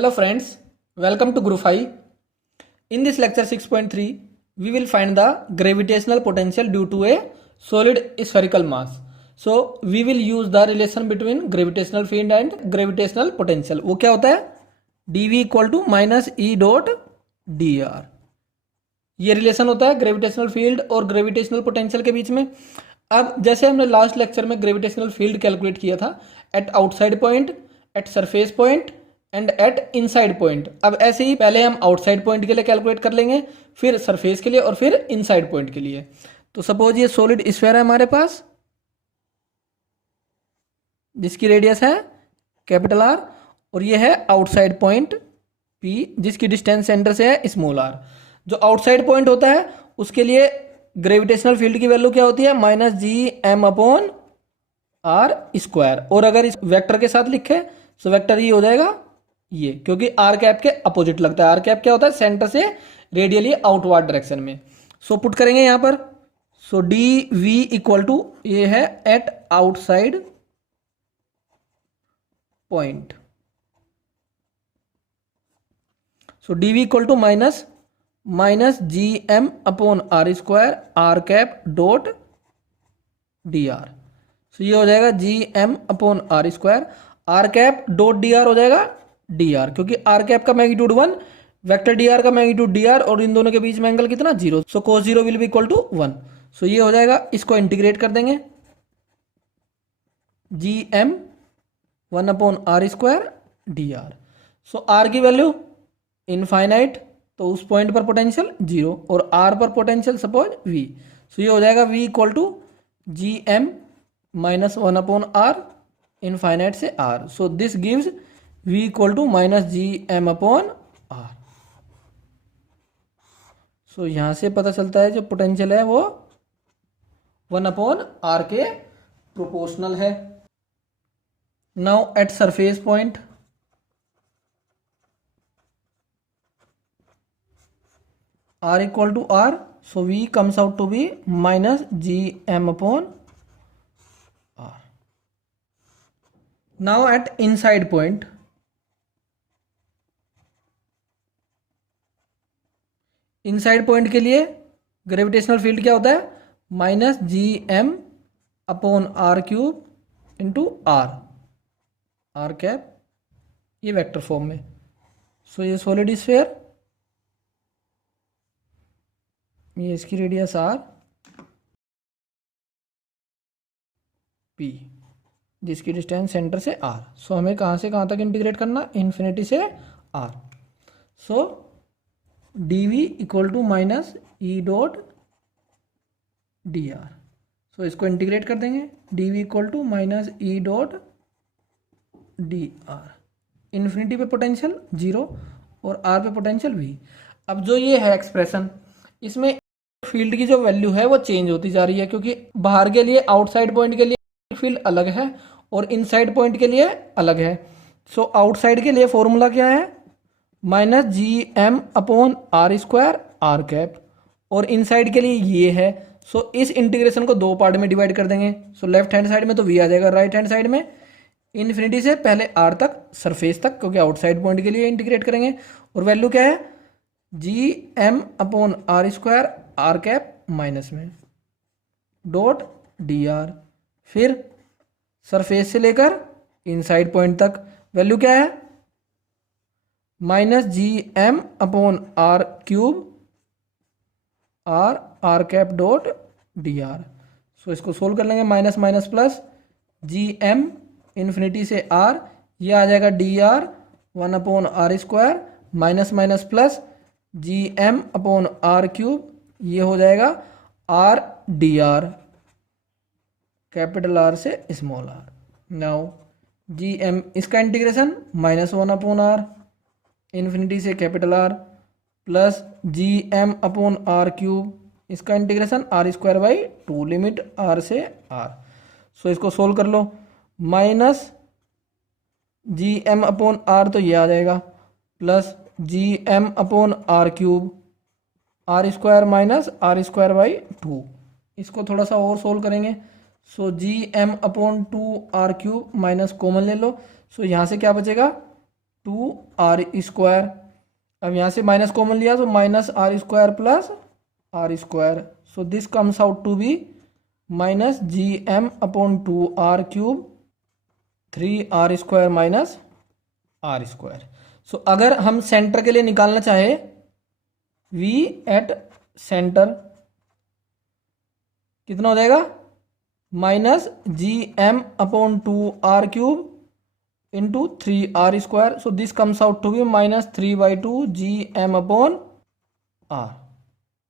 Hello friends, welcome to Group 5. In this lecture 6.3, we will find the gravitational potential due to a solid spherical mass. So we will use the relation between gravitational field and gravitational potential. वो क्या होता है? dv equal to minus E dot D r. ये relation होता है gravitational field और gravitational potential के बीच में. अब जैसे हमने लास्ट लेक्चर में ग्रेविटेशनल फील्ड कैलकुलेट किया था at outside point, at surface point and at inside point. अब ऐसे ही पहले हम आउटसाइड पॉइंट के लिए कैलकुलेट कर लेंगे, फिर सरफेस के लिए और फिर इनसाइड पॉइंट के लिए. तो सपोज ये सॉलिड स्फीयर है हमारे पास जिसकी रेडियस है कैपिटल आर, और ये है आउटसाइड पॉइंट पी जिसकी डिस्टेंस सेंटर से है स्मॉल आर. जो आउटसाइड पॉइंट होता है उसके लिए ग्रेविटेशनल फील्ड की वैल्यू क्या होती है? Minus G M upon R square. और अगर इस वेक्टर के साथ लिखे तो वेक्टर ये हो जाएगा ये, क्योंकि आर कैप के अपोजिट लगता है. आर कैप क्या होता है? सेंटर से रेडियली आउटवर्ड डायरेक्शन में. सो पुट करेंगे यहां पर. So D V equal to ये है at outside point. So D V equal to minus G M upon R square R cap dot D R. So ये हो जाएगा G M upon R square R cap dot D R हो जाएगा D R, क्योंकि R cap का magnitude 1, vector D R का magnitude D R, और इन दोनों के बीच में एंगल कितना? 0. सो cos 0 will be equal to 1. So ये हो जाएगा, इसको इंटीग्रेट कर देंगे. G M 1 upon R square d are. So R की वैल्यू इनफाइनाइट, तो उस पॉइंट पर पोटेंशियल 0 और आर पर पोटेंशियल सपोज v. सो ये हो जाएगा v equal to G M minus 1 upon R infinite से r. So this gives v equal to minus G M upon R. So यहां से पता चलता है जो पोटेंशियल है वो 1 अपॉन आर के प्रोपोर्शनल है. Now at surface point r equal to r, so v comes out to be minus g m upon r. Now at inside point, inside point के लिए ग्रेविटेशनल फील्ड क्या होता है? Minus G M upon R cube into R cap, ये vector form में. So ये solid sphere, ये इसकी रेडियस आर पी जिसकी डिस्टेंस सेंटर से आर. सो हमें कहाँ से कहाँ तक इंटीग्रेट करना? इन्फिनिटी से R. So D V equal to minus E dot D R. So इसको इंटीग्रेट कर देंगे. D V equal to minus E dot D R. Infinity पे पोटेंशियल 0 और आर पे पोटेंशियल v. अब जो ये है एक्सप्रेशन, इसमें फील्ड की जो वैल्यू है वो चेंज होती जा रही है, क्योंकि बाहर के लिए आउटसाइड पॉइंट के लिए फील्ड अलग है और इनसाइड पॉइंट के लिए अलग है. सो आउटसाइड के लिए फॉर्मूला क्या है? Minus G M upon R square R cap, और इनसाइड के लिए ये है. सो इस इंटीग्रेशन को दो पार्ट में डिवाइड कर देंगे. सो लेफ्ट हैंड साइड में तो v आ जाएगा, राइट हैंड साइड में इन्फिनिटी से पहले r तक, सरफेस तक, क्योंकि आउटसाइड पॉइंट के लिए इंटीग्रेट करेंगे. और वैल्यू क्या है? G M upon R square R cap minus में डॉट डी आर. फिर सरफेस से लेकर इनसाइड पॉइंट तक वैल्यू क्या है? Minus G M upon R cube R cap dot D R. So इसको सोल्व कर लेंगे. Minus minus plus G M infinity से आर, ये आ जाएगा D R 1 upon R square, minus minus plus G M upon R cube, ये हो जाएगा are D R capital R से small R. Now G M, इसका integration minus 1 upon R infinity से capital R plus G M upon R cube, इसका integration R square by 2 limit R से R. So इसको solve कर लो. Minus G M upon R, तो ये आ जाएगा, plus G M upon R cube R square minus R square by 2. इसको थोड़ा सा और सोल्व करेंगे. सो G M upon 2 R cube minus common ले लो. सो यहाँ से क्या बचेगा? 2r²। अब यहाँ से माइनस कॉमन लिया तो -r² plus r²। So this comes out to be -gm/2r³ 3r² minus r²। So अगर हम सेंटर के लिए निकालना चाहे v एट सेंटर कितना हो जाएगा -gm/2r³ into 3r²। So this comes out to be -3/2 gm/r।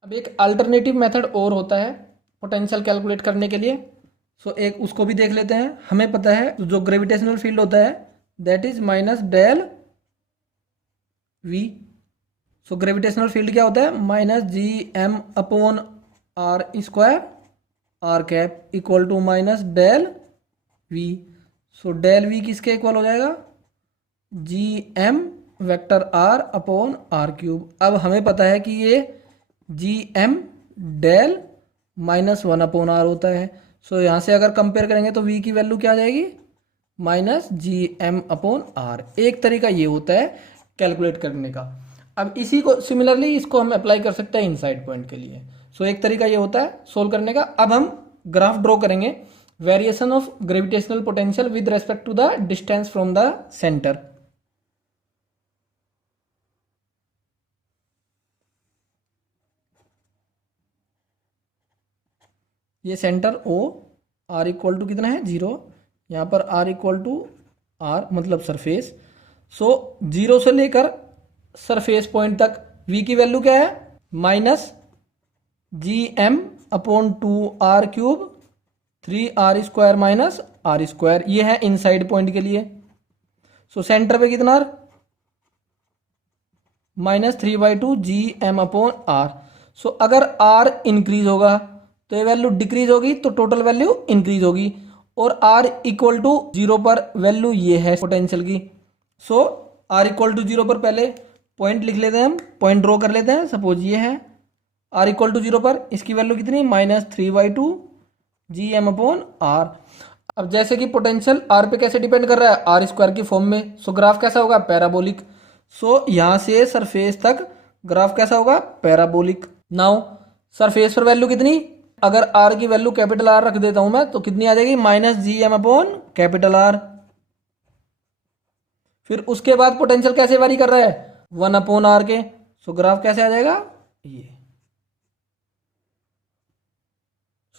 अब एक अल्टरनेटिव मेथड और होता है पोटेंशियल कैलकुलेट करने के लिए। सो एक उसको भी देख लेते हैं। हमें पता है जो ग्रेविटेशनल फील्ड होता है that is -del v। So gravitational field क्या होता है -gm/r² r cap equal to -del v। So del v किसके इक्वल हो जाएगा gm/r/r³। अब हमें पता है कि ये gm del -1/r होता है। सो यहाँ से अगर कंपेयर करेंगे तो v की वैल्यू क्या आ जाएगी -gm/r। एक तरीका ये होता है कैलकुलेट करने का। अब इसी को सिमिलरली इसको हम अप्लाई कर सकते हैं इनसाइड पॉइंट के लिए। सो एक तरीका ये होता है सोल्व करने का। अब हम ग्राफ ड्रॉ करेंगे variation of gravitational potential with respect to the distance from the centre. ये centre O r equal to कितना है 0। यहाँ पर r इक्वल टू r मतलब सरफेस। सो 0 से लेकर सरफेस पॉइंट तक v की वैल्यू क्या है -gm/2r³ 3r² माइनस r²। ये है इनसाइड पॉइंट के लिए। सो सेंटर पे कितना -3/2 gm/r। सो अगर r इंक्रीज होगा तो ये वैल्यू डिक्रीज होगी तो टोटल वैल्यू इंक्रीज होगी। और r इक्वल टू 0 पर वैल्यू ये है पोटेंशियल की। सो r इक्वल टू 0 पर पहले पॉइंट लिख लेते हैं, हम पॉइंट ड्रॉ कर लेते हैं। सपोज ये है r इक्वल टू 0 पर, इसकी वैल्यू कितनी -3/2 gm/r। अब जैसे कि पोटेंशियल r पे कैसे डिपेंड कर रहा है r² की फॉर्म में। सो ग्राफ कैसा होगा पैराबोलिक। सो यहाँ से सरफेस तक ग्राफ कैसा होगा पैराबोलिक। नाउ सरफेस पर वैल्यू कितनी, अगर r की वैल्यू R रख देता हूं मैं तो कितनी आ जाएगी -gm/R। फिर उसके बाद पोटेंशियल कैसे वेरी कर रहा है 1/r के। सो ग्राफ कैसे आ जाएगा ये।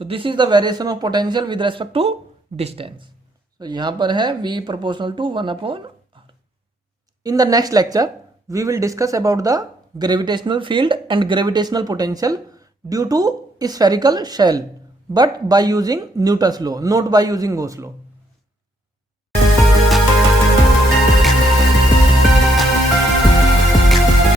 So this is the variation of potential with respect to distance. तो यहां पर है v proportional to 1/r। In the next lecture we will discuss about the gravitational field and gravitational potential due to spherical shell but by using Newton's law, not by using Gauss law.